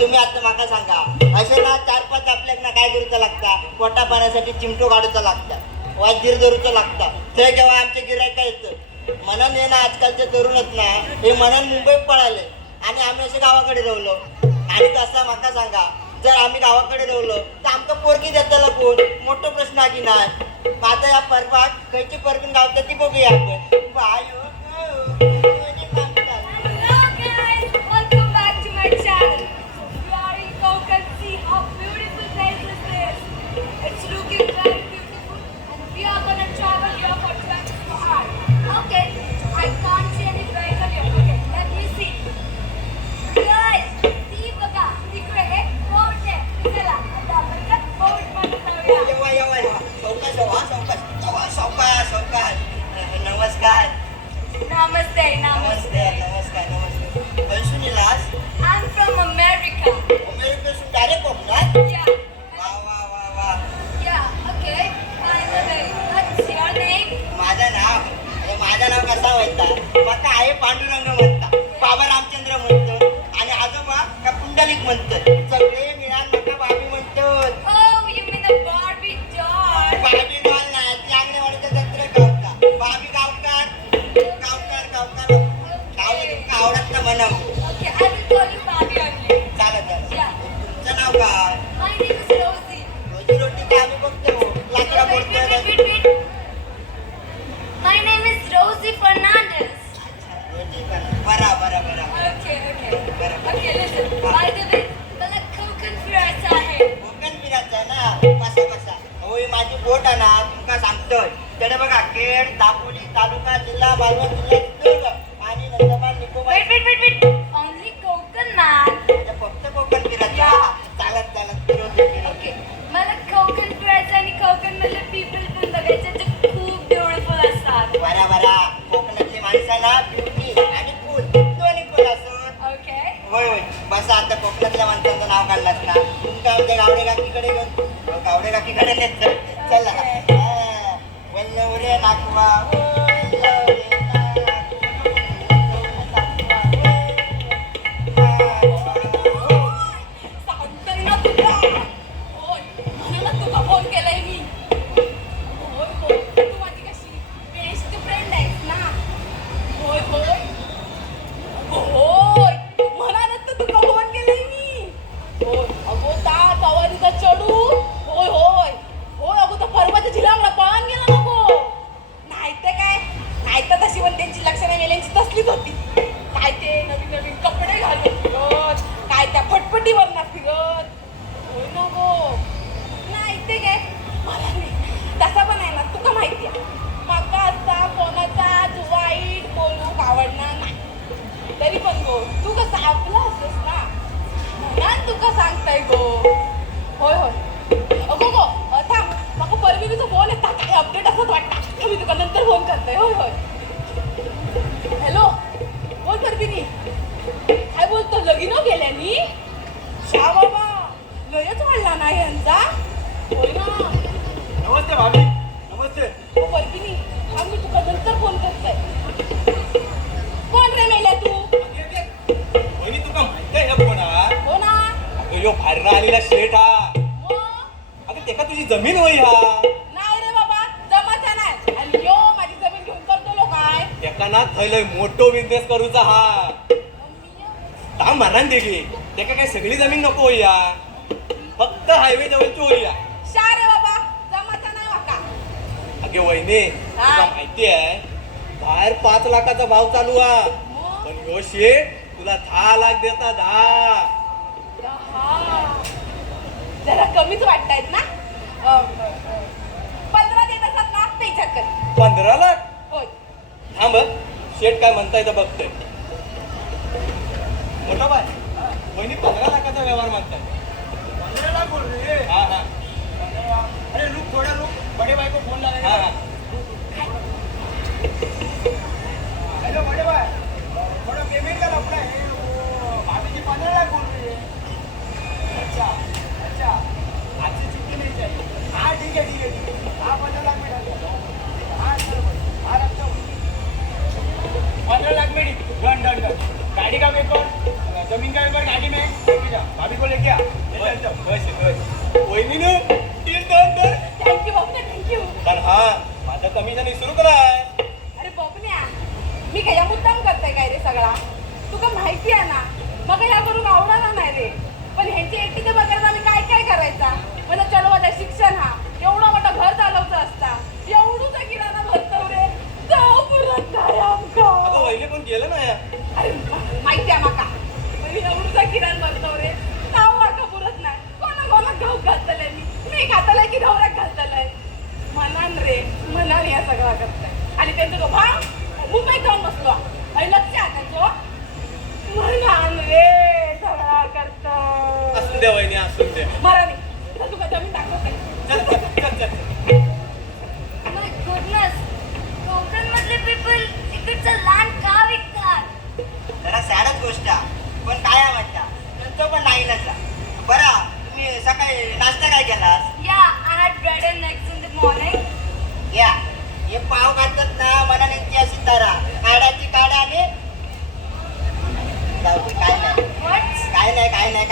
तुम्ही आता माका सांगा असे ना 4-5 आपल्याक ना काय करूचं लागता पोटा पाण्यासाठी चिमटो काढूचं लागता वाजीर धरूचं लागता ते जेव्हा आमचे गिरायका येतं म्हणून हे ना आजकालचे तरुणच ना हे म्हणून मुंबईत पळाले आणि आम्ही असे गावाकडे राहिलो आणि तसं माका सांगा जर आम्ही गावाकडे राहिलो तर आमका पोरगी देताला कोण मोठा प्रश्न आहे की नाही आता या परवाक खयची परगून गावता ती बघूया आपण बायो नमस्कार Namaste, नमस्ते नमस्कार नमस्ते पैसून इलास I'm from America. अमेरिकेसून डायरेक्ट कोकणात Yeah. वा वा वा वा Yeah, okay. By the way, what's your name? माझं नाव कसा व्हायचा माका आई पांडुरंग म्हणता बाबा रामचंद्र म्हणतो आणि आजोबा का पुंडलिक म्हणतात सगळे मिळान माका बाबी म्हणतो Oh, you mean the Barbie doll? बाबी डॉल नाही ती अंगणवाडीच्या जत्रेत गावता बाबी गावकार गावकार गावकार गाव तुमका आवडत ना म्हणावं Okay, I will call you Barbie only. चालत चालत Yeah. तुमचं नाव काय My name is Rosie. रोजी रोटी काय आम्ही बघतो लाकडा Wait, wait, बोलतोय wait, wait, wait. My name is Rosie Fernandez. बरा बरा बरा Okay, okay. Okay, listen. By the way, मला कोकण फिरायचं आहे. कोकण फिरायचं आहे ना कसा कसा होय माझी बोट आहे ना तुमका सांगतोय त्याने बघा केड दापोली तालुका जिल्हा मालवण जिल्हा सिंधुदुर्ग आणि Nandurbar Nicobar Wait, wait, wait, wait. Only Konkan man. फक्त कोकण फिरायचं Yeah. चालत चालत फिरवते Okay. मला कोकण फिरायचं आणि कोकण मधले पीपल पण बघायचे जे खूप ब्युटिफुल असतात. बरा बरा कोकणातली माणसाला ब्युटी आणि फूल दोन्ही फुल असत Okay. होय होय बस आता कोकणातल्या माणसांचं नाव काढलास ना तुमका आमच्या गावडे काकीकडे घेऊन गावडे काकीकडे नेत जा. चला Okay. वल्लवरे नाकवा वल्लवरे सांगतोय ना तुला. होय, म्हणूनच तुला फोन केलाय मी. होय, होय. तू माझी कशी बेस्ट फ्रेंड आहेस ना. होय, होय. होय. म्हणूनच तर तुला फोन केलाय मी. होय, अगो ता कवारीचा चढू. होय, होय. होय, अगो त्या पर्वताच्या झिलामला पळून गेला नको. नाही ते काय? नाही तर तशी पण त्यांची लक्षणं मेल्यांची तसलीच होती. काय ते नवीन नवीन कपडे घालून फिरत, काय त्या फटफटीवर ना फिरत. होय ना गो. नाही ते काय? मला नाही. तसा पण आहे ना तुका माहिती आहे. माका असा कोणाचाच वाईट बोलूक आवडणार नाही. तरी पण गो तू कसा आपला असतोस ना म्हणून तुका सांगताय गो. होय होय. अगो गो थांब माका परवीचा फोन येता काय अपडेट असत वाटतं मी तुका नंतर फोन करते. होय होय. हॅलो बोल परवीनी काय बोलतो लगीन गेल्यानी शा बाबा लयच वाढला ना यांचा. होय ना. नमस्ते भाभी नमस्ते हो परवीनी थांब मी तुका नंतर फोन करते. कोण रे मेल्या तू. वहिनी तुका माहिती आहे कोण हा हो ना. अगं यो बाहेर आलेला शेठ हा मग अगं तेका तुझी जमीन होई हा नाही रे बाबा जमाचा नाही. आणि यो माझी जमीन घेऊन करतो लो काय. तेका ना थैलय मोठो बिझनेस करूचा हा थांब म्हणान दे गे तेका काय सगळी जमीन नको होई हा फक्त हायवे जवळची होई हा शा रे बाबा जमाचा नाही वाका. अगे वहिनी तुला काय? माहिती आहे बाहेर 5 लाखाचा भाव चालू हा मग पण यो शेठ तुला 10 लाख देता 10. हा. जरा कमीच वाटतायत ना. 15 देत असतात ना ते झक्कन. 15 लाख होय. थांब हं. शेठ काय म्हणताय तर बघतोय मोठा बाय वहिनी 15 लाखाचा व्यवहार म्हणताय 15 लाख बोल रहे हैं। हा हा अरे रुक थोड़ा रुक बड़े भाई को फोन लगाएगा। हा हा हेलो बड़े भाई थोड़ा पेमेंट का लफड़ा है वो भाभी जी 15 लाख बोल रही है। अच्छा अच्छा आज से छुट्टी नहीं चाहिए। हाँ ठीक है ठीक है ठीक है। हाँ 15 लाख में डाल दो। हाँ चलो भाई हाँ रखता हूँ 15 लाख में डन डन डन। गाड़ी का पेपर जमीन का पेपर गाड़ी में म्हणान रे म्हणान या सगळा करताय आणि त्यांचा तो भाव मुंबईत जाऊन बसलो आणि लक्ष आहे त्यांचं म्हणान रे सगळा करतो असून द्या वहिनी असून द्या मराठी तर तुका जमीन दाखवते चल चल चल चल My goodness, कोकण मधले पीपल तिकडचा लँड का विकतात? जरा सॅडच गोष्ट आहे. पण काय आहे म्हणता त्यांचं पण नाही नसा बरं तुम्ही सकाळी नाश्ता काय केलास Yeah, I had bread and eggs in the morning. या हे पाव घालतात ना मला नेमकी अशी तरा काढायची काढा आणि जाऊ दे, काय नाही What? काय नाही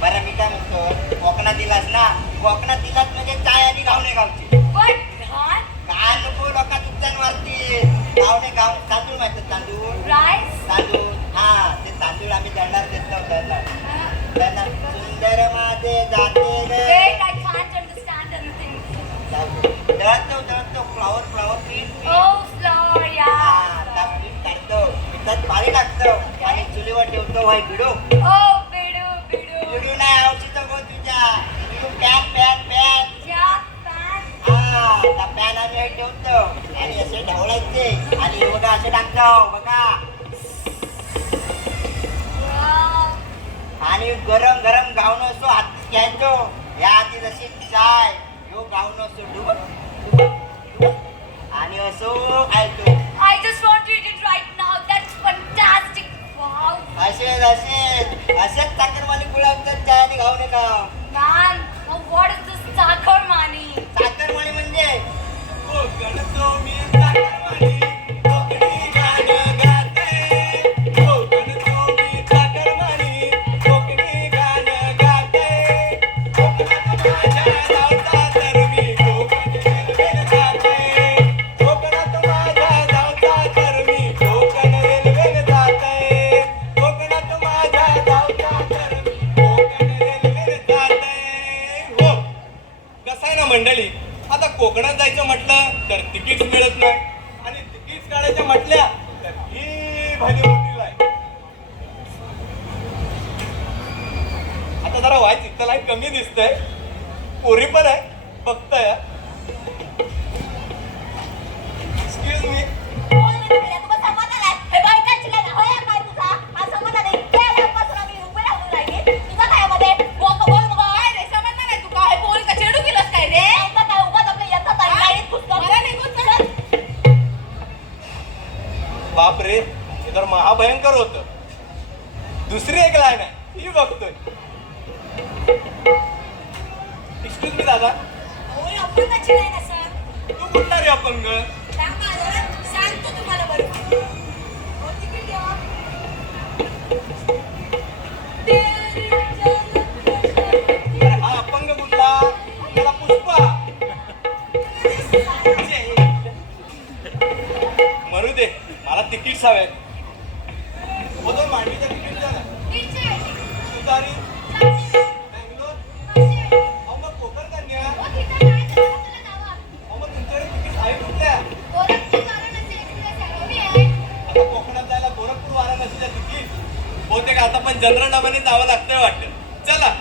बरं मी काय म्हणतो कोकणात दिलास ना कोकणात दिलास म्हणजे चाय आणि गावणे गावची What? God? काय नको लोका तुमच्या वरती गावणे गाव तांदूळ माहिती तांदूळ Rice? तांदूळ हा ते तांदूळ आम्ही दंडार देत दंडार सुंदर माझे जाते ग Wait, I can't understand anything. दळतो फ्लावर पीठ Oh, flour, yeah. काढतो पिठात पाणी टाकतो आणि चुलीवर ठेवतो वाई बिडू Oh, bidu, bidu. बिडू नाही आवडतो गो तुझ्या बिडू पॅन Yeah, pan. हा त्या पॅन आम्ही ठेवतो आणि असे ढवळायचे आणि हे बघा असे टाकतो बघा Wow. आणि गरम गावणं असो हात घ्यायचो या हाती जशी चाय ह्यो गावणं असो डुबक आणि असो ऐकतो I just want to eat it right now. That's fantastic. Wow. असेच चाकरमानी गुलाबजाम चाय आणि गावणे गाव Man, now what is this sakhar mani? चाकरमानी म्हणजे कोकणचो मी चाकरमानी कोकणी गाणं गाते कोकणचो मी चाकरमानी कोकणी गाणं गाते कोकणात माझ्या जाऊचा तर मी कोकण रेल्वेने जाते कोकणात माझ्या जाऊचा तर मी कोकण रेल्वेने जाते कोकणात माझ्या जाऊचा तर मी कोकण रेल्वेने जाते हो कसं आहे ना मंडळी आता कोकणात जायचं म्हटलं तर तिकीट मिळत नाही आणि तिकीट काढायचं म्हटल्या तर ही भली मोठी लाईन आता जरा व्हायचं इथं लाईन कमी दिसतंय पोरी पण आहे बघताय एक्सक्यूज मी काय रे समजलं नाही तुका हे पोरी का चेडू केलंस काय रे मला निघून चला बापरे हे तर महाभयंकर होत दुसरी एक लाईन आहे ही बघतोय एक्सक्यूज मी दादा तू कुठला रे अपंग सांगतो तुम्हाला बरोबर अरे हा अपंग कुठला त्याला पुष्पा मरू दे मला तिकीट हवेत दोन मांडवीचं तिकीट द्या ना तुतारी बँगलोर अहो मग कोकण कन्या अहो मग तुमच्याकडे तिकीट आहे कुठल्या आता कोकणात जायला गोरखपूर वाराणसीच्या तिकीट बहुतेक आता पण जनरल डब्याने जावं लागतंय वाटतं चला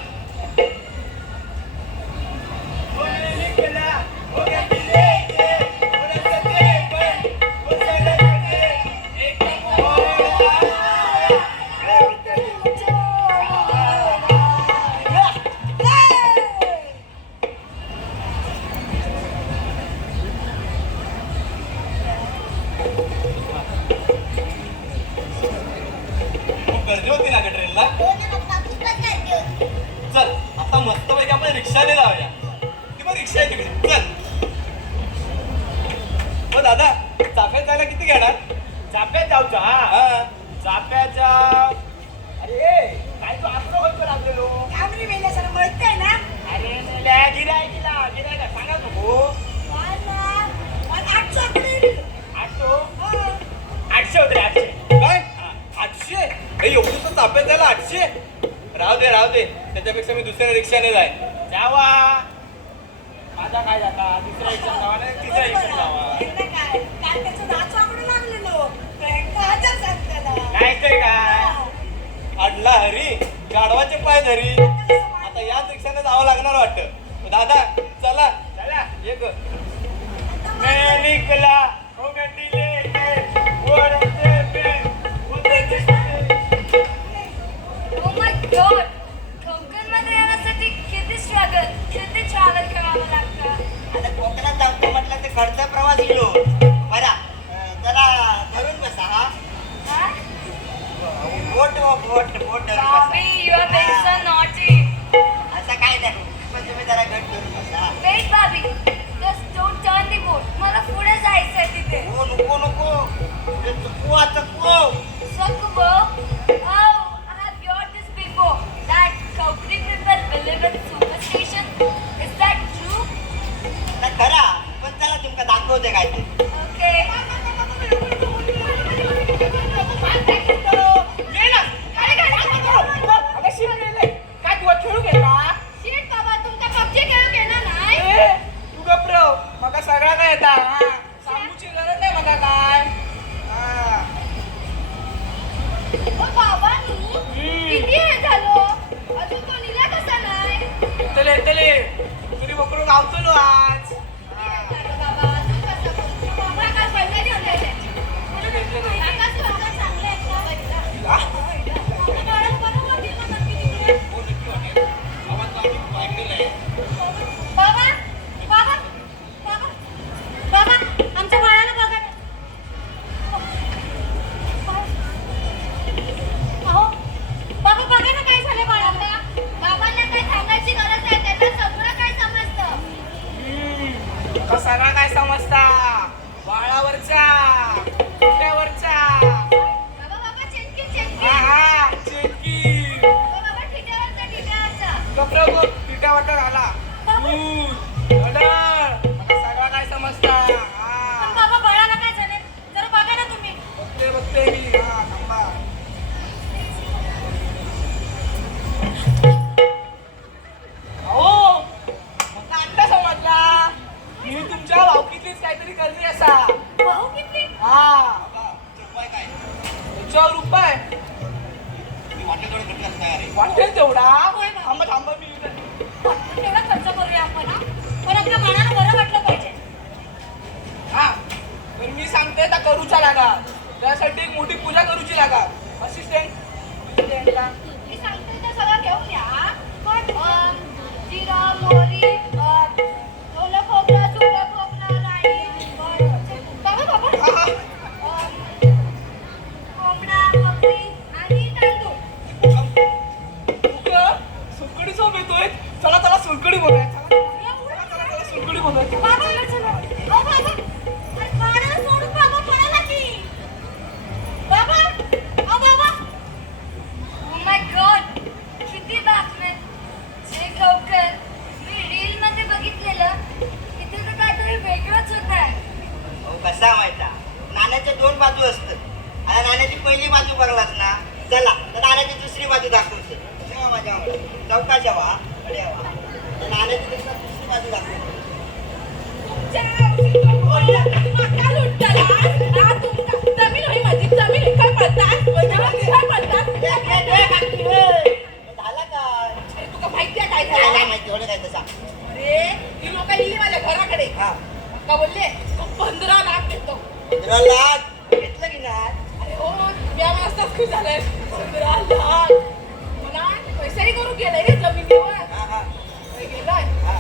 खूप गर्दी होती ना ग ट्रेनला चल आता मस्तपैकी आपण रिक्षाने जाऊया ती मग रिक्षा आहे तिकडे चल हो दादा चाफ्यात जायला किती घेणार चाप्यात जाऊचा हा चाप्याच्या अरे काय तो आपलं होतो लागलेलो अरे गिरायला सांगा नको 800 होते 800 काय 800 हे एवढं तर चाफ्यात जायला 800 राहू दे त्याच्यापेक्षा मी दुसऱ्या रिक्षाने जाय जावा माझा काय जाता दुसऱ्या रिक्षा जावा नाही तिसऱ्या रिक्षा जावा नाही तर काय अडला हरी गाढवाचे पाय धरी आता याच रिक्षाने जावं लागणार वाटतं दादा चला चला ये ग मैं निकला हो गड्डी लेके वरचे पे Oh my God! कोकणमध्ये येण्यासाठी किती स्ट्रगल, किती ट्रॅव्हल करावं लागतं. आता कोकणात जातो म्हटलं तर खर्च प्रवास येलो बरा जरा धरून बसा हा हा? बोट धरून बसा Bobby, you are being so naughty. असं काय नाही पण तुम्ही जरा गट धरून बसा Wait, Bobby. Just don't turn the boat. मला पुढे जायचंय तिथे. नको चुकवू Sukubo. Oh, I have heard this before. That Kokri people believe in superstition. Is that true? नाही खरा पण चला तुमका दाखवते काय ते Okay. काय तू खेळू गेला Shit, बाबा, तुमचा PUBG खेळ घेणार नाही? तू गप्र मका सगळा काय येता सांगूची गरज नाही मका काय ओ बाबांनो, किती हे झालो? अजून तो निघला कसा नाही? येतले तुरी बकरू गावतलो आज किती हे झालं बाबा? अजून कसं बोलतो? बाबा काय पहिले ठेवलेले? काका स्वतः चांगले आहेत ना बाईला? आता बाळाला बरोबर दिलं नक्की तिकडे. बाबा, बाबा, बाबा, बाबा, आमच्या बाळाला बघा ना. अहो, बाबा बघा ना काय झालं बाळाला. बाबांना काय सांगायची गरज नाही, त्यांना सगळं काय समजतं. तुका सगळा काय समजता बाळावरचा कुठ्यावरचा बाबा, बाबा, चिंकी, चिंकी. हा चेकी बाबा, बाबा, ठिठ्यावरचा, ठिठ्यावरचा. गप्र गो पिठा वाटा झाला सगळा काय समजता पण बाबा बाळाला काय झाले जरा बघा ना तुम्ही. बघते मी हा थांबा अहो मग आता समजला मी तुमच्या भावकीतलीच काहीतरी करली असा भाऊ किती हा काय त्याच्यावर रुपये हॉटेलवर कुठला तयार आहे वाटेल तेवढा होय बा. थांबा थांबा मी तेवढा खर्च करूया आपण हा. पण आपल्या मनाला बरं वाटलं पाहिजे. हा तर मी सांगते त्या करूच्या लागा त्यासाठी एक मोठी पूजा करूची लागा असिस्टंट मी सांगते ते सगळं घेऊन या. पण जिरा, मोहरी, ओलं खोबरं, सुकं खोबरं, राई, बाबा बाबा हा कोंबडा, बकरी आणि तांदूळ. सुलकडी सोप येतोय चला चला सुलकडी बनवूया चला चला सुलकडी बनवूया बाबा चला. अहो बाबा, अरे बाळाला सोडून बाबा पळाला की. बाबा, अहो बाबा. Oh my God, किती बातम्या. जे कोकण मी रील मध्ये बघितलेलं इथे तर काहीतरी वेगळंच होत आहे. अहो कसा माहिता नाण्याच्या दोन बाजू असतात आता नाण्याची पहिली बाजू बघलास ना चला तर नाण्याची दुसरी बाजू दाखवते तेव्हा माझ्या चौकाच्या वा अरे वा तर नाण्याची दुसरी बाजू दाखवते झाला काय काय नाही माहिती एवढं काय तसा हा 15 लाख घेतलं की नाही हा हा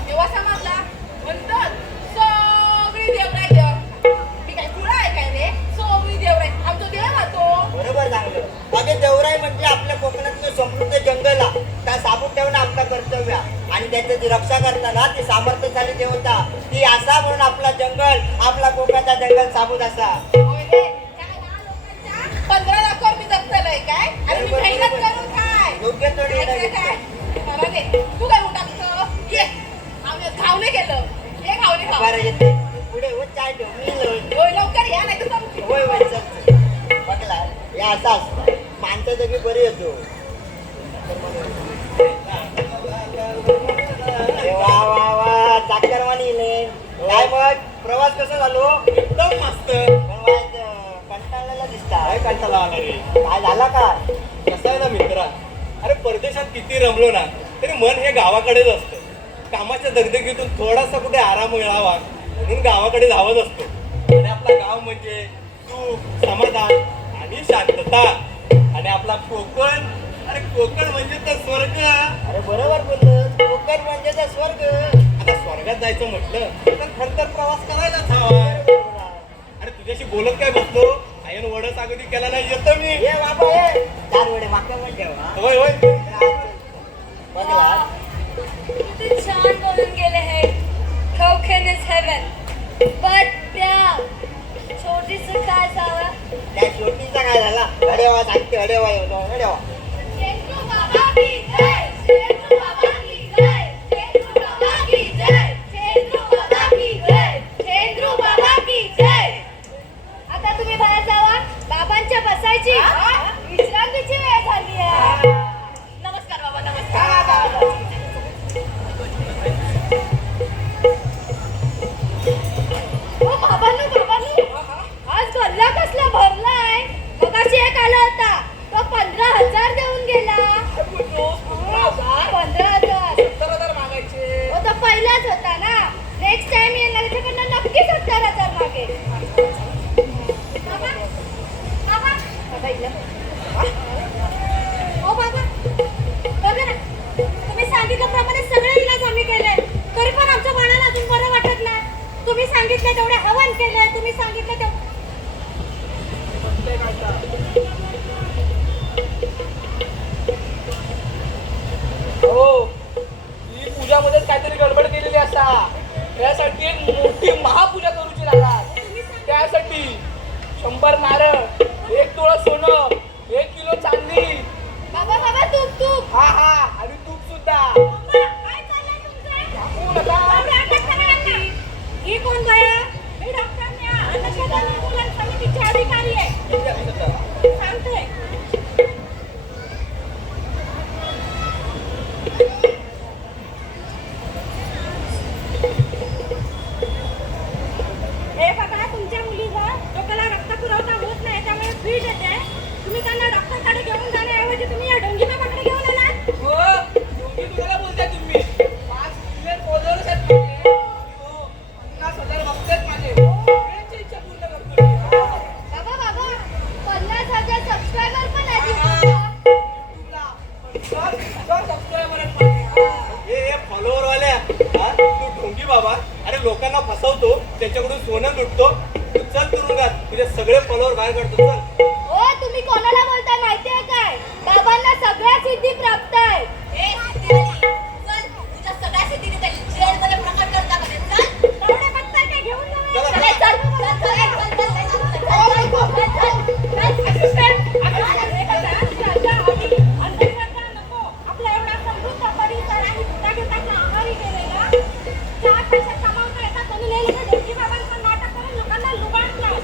तेव्हा समजला म्हणतात सगळी देवराय देव मी काय खुळा आहे काय रे सगळी देवराय आमचा देव राहतो बरोबर सांगलं अगे देवराई म्हणजे आपल्या कोकणातलं समृद्ध जंगल हा त्या साबूत ठेवणं आपलं कर्तव्य आहे. आणि त्याची जी रक्षा करताना ती सामर्थ्यशाली देवता ती असा म्हणून आपला जंगल आपला कोकणाचा जंगल साबूत असा होय रे काय ना लोकांच्या 15 लाखावर मी जगतलंय काय आणि मी मेहनत करून काय योग्य तो निर्णय काय घेतला. काय मला दे तू काय उठाकतं ये आम्ही घावले गेलं ये घावले खाऊ बरं येते पुढे हो चाय ठेव मी लावून होय लवकर या नाही तर संपली. होय होय चल बघला हे असं असतं माणसं सगळी बरी येतो वा वा वा चाकरवाणी येले काय मग प्रवास कसा झालो एकदम मस्त पण वाईट कंटाळलेला दिसता काय कंटाळा आला रे काय झाला काय कसं आहे ना मित्रा अरे परदेशात किती रमलो ना तरी मन हे गावाकडेच असतं कामाच्या दगदगीतून थोडासा कुठे आराम मिळावा म्हणून गावाकडे धावत असतो. आणि आपला गाव म्हणजे सुख, समाधान आणि शांतता. आणि आपला कोकण, अरे कोकण म्हणजे तर स्वर्ग. अरे बरोबर बोलतोस, कोकण म्हणजे तर स्वर्ग. आता स्वर्गात जायचं म्हटलं तर खरं तर प्रवास करायलाच हवा. अरे तुझ्याशी बोलत काय बसलो, आयन वडच अगदी केला नाही, येतो मी. ये बाबा ये, 4 वडे मागच्या पण ठेवा. होय होय. बघला किती छान बोलून गेले हे. Konkan is heaven. बट त्या छोटीचं काय झालं? त्या शेवटीचा काय झाला? अडेवा सांगते, अडेवा येऊ अडेवा. शेतू बाबा की जय, शेतू बाबा की जय, शेतू बाबा की जय, शेतू बाबा की जय, शेतू बाबा की जय. आता तुम्ही बाहेर जावा, बाबांच्या बसायची विश्रांतीची वेळ झाली आहे. नमस्कार बाबा, नमस्कार. ओ बाबांनो, आज गल्ला कसला भरलाय? मगाशी एक आला होता, तो 15,000 देऊन गेला. 15,000. 70,000 मागायचे. तो पहिलाच होता ना. नेक्स्ट टाइम येणार त्याच्याकडनं नक्की 70,000 मागे. बाबा, बाबा, बाबा इला. ओ बाबा, बघा ना, तुम्ही सांगितल्याप्रमाणे सगळे इलाज आम्ही केले, तरी पण आमच्या बाळाला अजून बरं वाटत नाही. तुम्ही सांगितलं तेवढे हवन केलंय, तुम्ही सांगितलं तेवढं. हो, ही पूजामध्ये काहीतरी गडबड केलेली असा. त्यासाठी एक मोठी महापूजा करूची लागतात. त्यासाठी 100 नारळ, 1 तोळा सोनं, 1 किलो चांदी. बाबा बाबा तूप. हा हा, आणि तूप सुद्धा. काय चाललंय तुमचं? दाखवू नका. ही कोण बाया? मी डॉक्टरने अन्नछत्राला मुलांच्या समितीचे अधिकारी आहे. सांगते. हे बघा, तुमच्या मुलीला डोक्याला रक्त पुरवठा होत नाही, त्यामुळे फीट येते. तुम्ही त्यांना डॉक्टरकडे घेऊन जाण्याऐवजी तुम्ही या ढोंगी बाबाकडे घेऊन आलात. हो, दोघी तुम्हाला बोलताय तुम्ही. 5 मिलियन followers आहेत माझे. हो, 50,000 भक्त आहेत माझे. सगळ्यांची इच्छा पूर्ण करतो मी. बाबा 50,000 सबस्क्रायबर पण आहेत YouTubeला 50,000 सबस्क्रायबर आहेत माझे. हे फॉलोअर वाल्या, हा तू ढोंगी बाबा. अरे लोकांना फसवतो, त्यांच्याकडून सोनं लुटतो. तू चल तुरुंगात, तुझे सगळे फॉलोअर बाहेर काढतो. चल. हो, तुम्ही कोणाला बोलताय माहिती आहे काय? बाबांना सगळ्या सिद्धी प्राप्त आहेत. चल, तुझ्या सगळ्या सिद्धी जेलमध्ये प्रकट करता का? चल, एवढे बघताय काय? घेऊन जाऊया. चला. चल, चल, चल, चल, चल, चल, चल, चल, assistant, श्रद्धा आणि अंधश्रद्धा नको. आपला एवढा समृद्ध परिसर आणि भुतागीताच्या आहारी गेलेला 4 पैसे कमावता येतात म्हणून हे लोकं ढोंगी बाबांचं नाटक करून लोकांना लुबाडतात.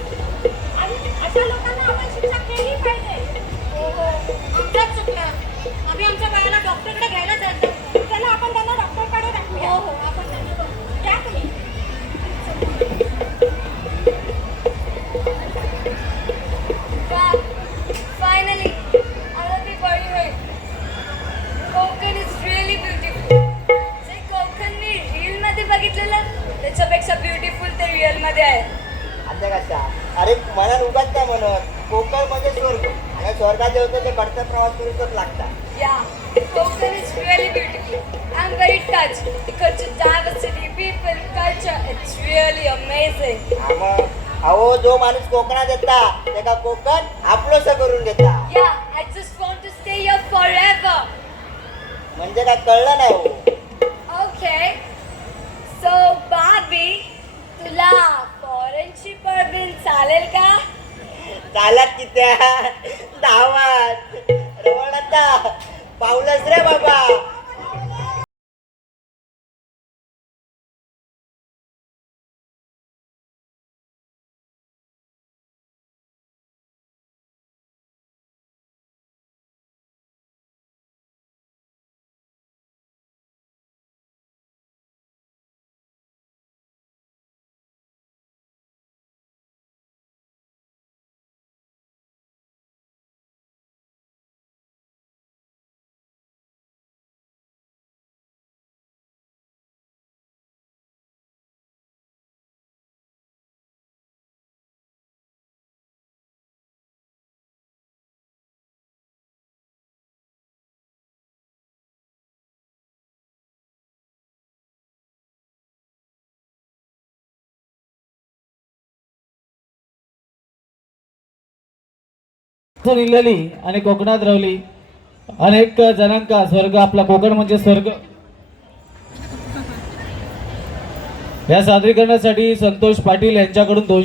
आणि अशा लोकांना आपण शिक्षा केली पाहिजे. आमच्याच चुकल्या. आम्ही आमच्या बाळाला डॉक्टरकडे घ्यायला जायचं. चला आपण त्यांना डॉक्टरकडे दाखवूया. हो हो, आपण त्यांना बघू. द्या तुम्ही. Finally, आरती बळी होईल. Konkan is really beautiful. जे कोकण मी रील मध्ये बघितलेलं त्याच्यापेक्षा ब्युटिफुल ते रिअल मध्ये आहे. आता कशा? अरे मला उगाच काय म्हणत, कोकण म्हणजे स्वर्ग. आणि स्वर्गात जेवतो ते कडचा प्रवास करूच लागतात. Yeah, Kokan is really beautiful. I'm very touched. Iकडची diversity, people, culture, it's really amazing. मग अहो, जो माणूस कोकणात येता त्याला कोकण आपलंसं करून घेता. Yeah, I just want to stay here forever. म्हणजे काय कळलं नाही हो? Okay. So, Barbie, तुला फॉरेनची परबीन चालेल का? चालत की त्या धावात रवळता पावलंच रे बाबा. निघलेली आणि कोकणात रावली अनेक जणांका स्वर्ग आपला कोकण म्हणजे स्वर्ग या सादरीकरणासाठी संतोष पाटील यांच्याकडून 200